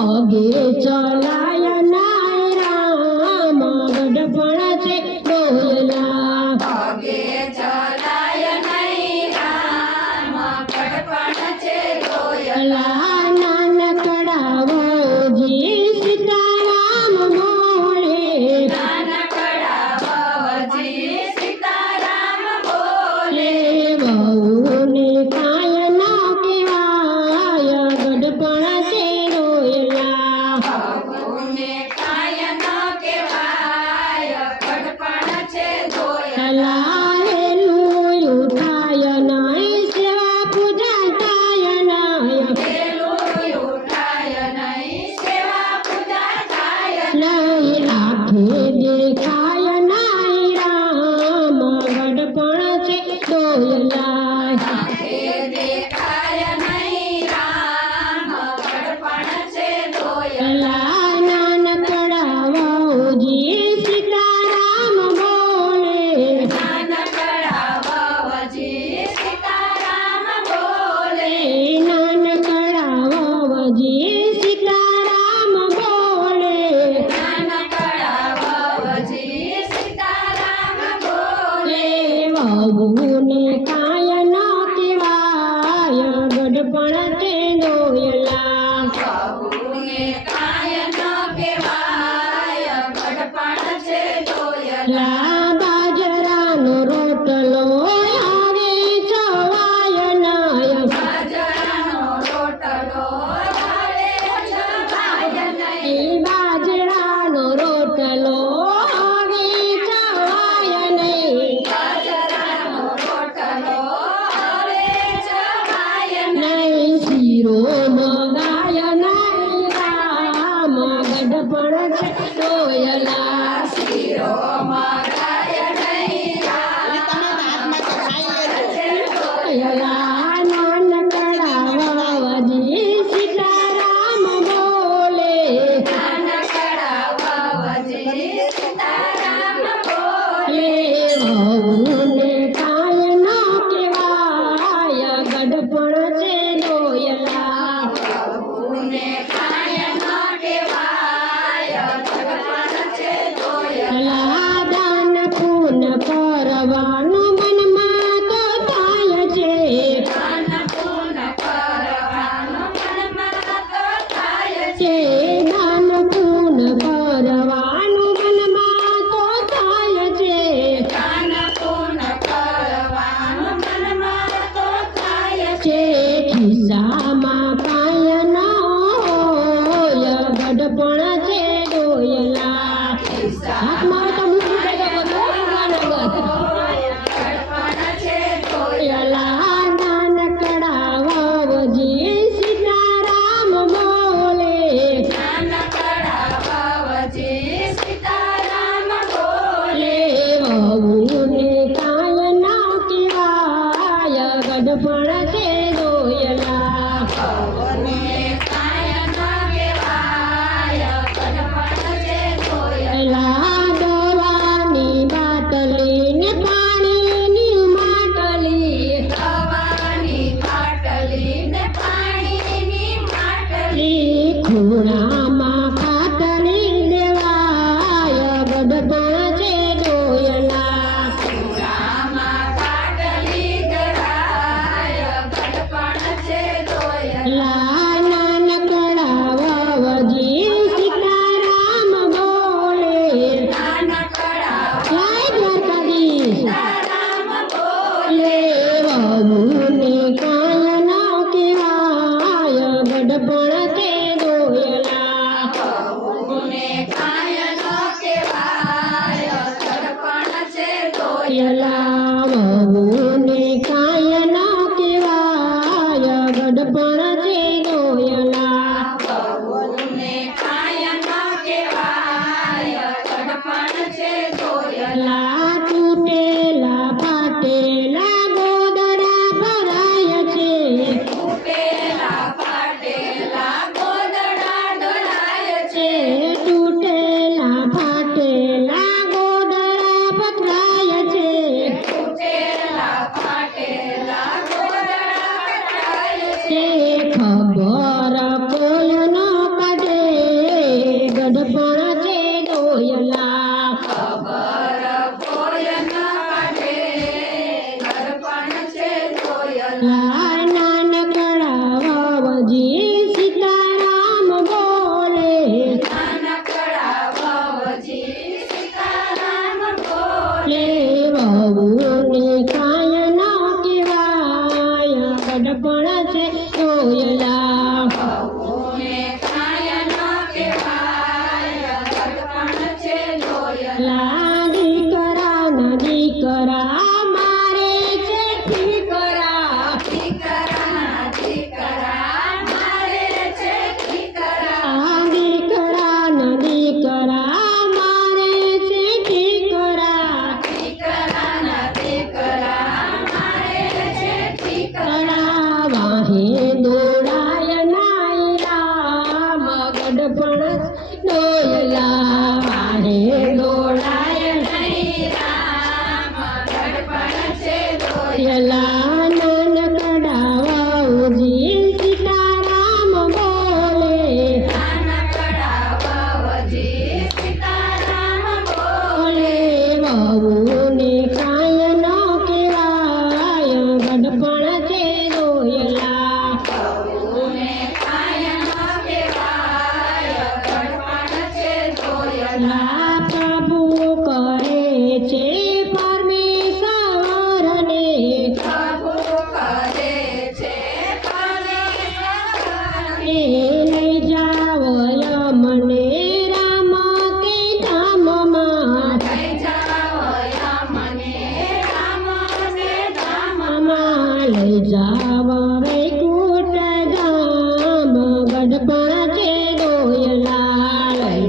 সবে চলা ಕೊಡದೆ ಸೋಯಲಾ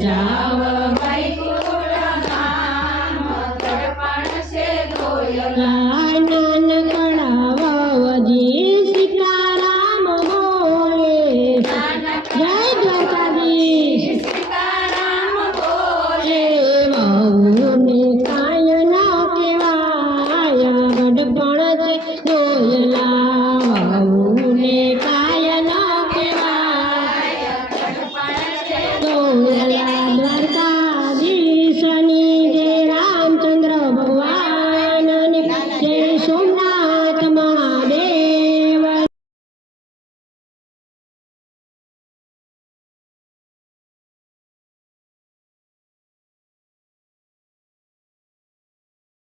Jawa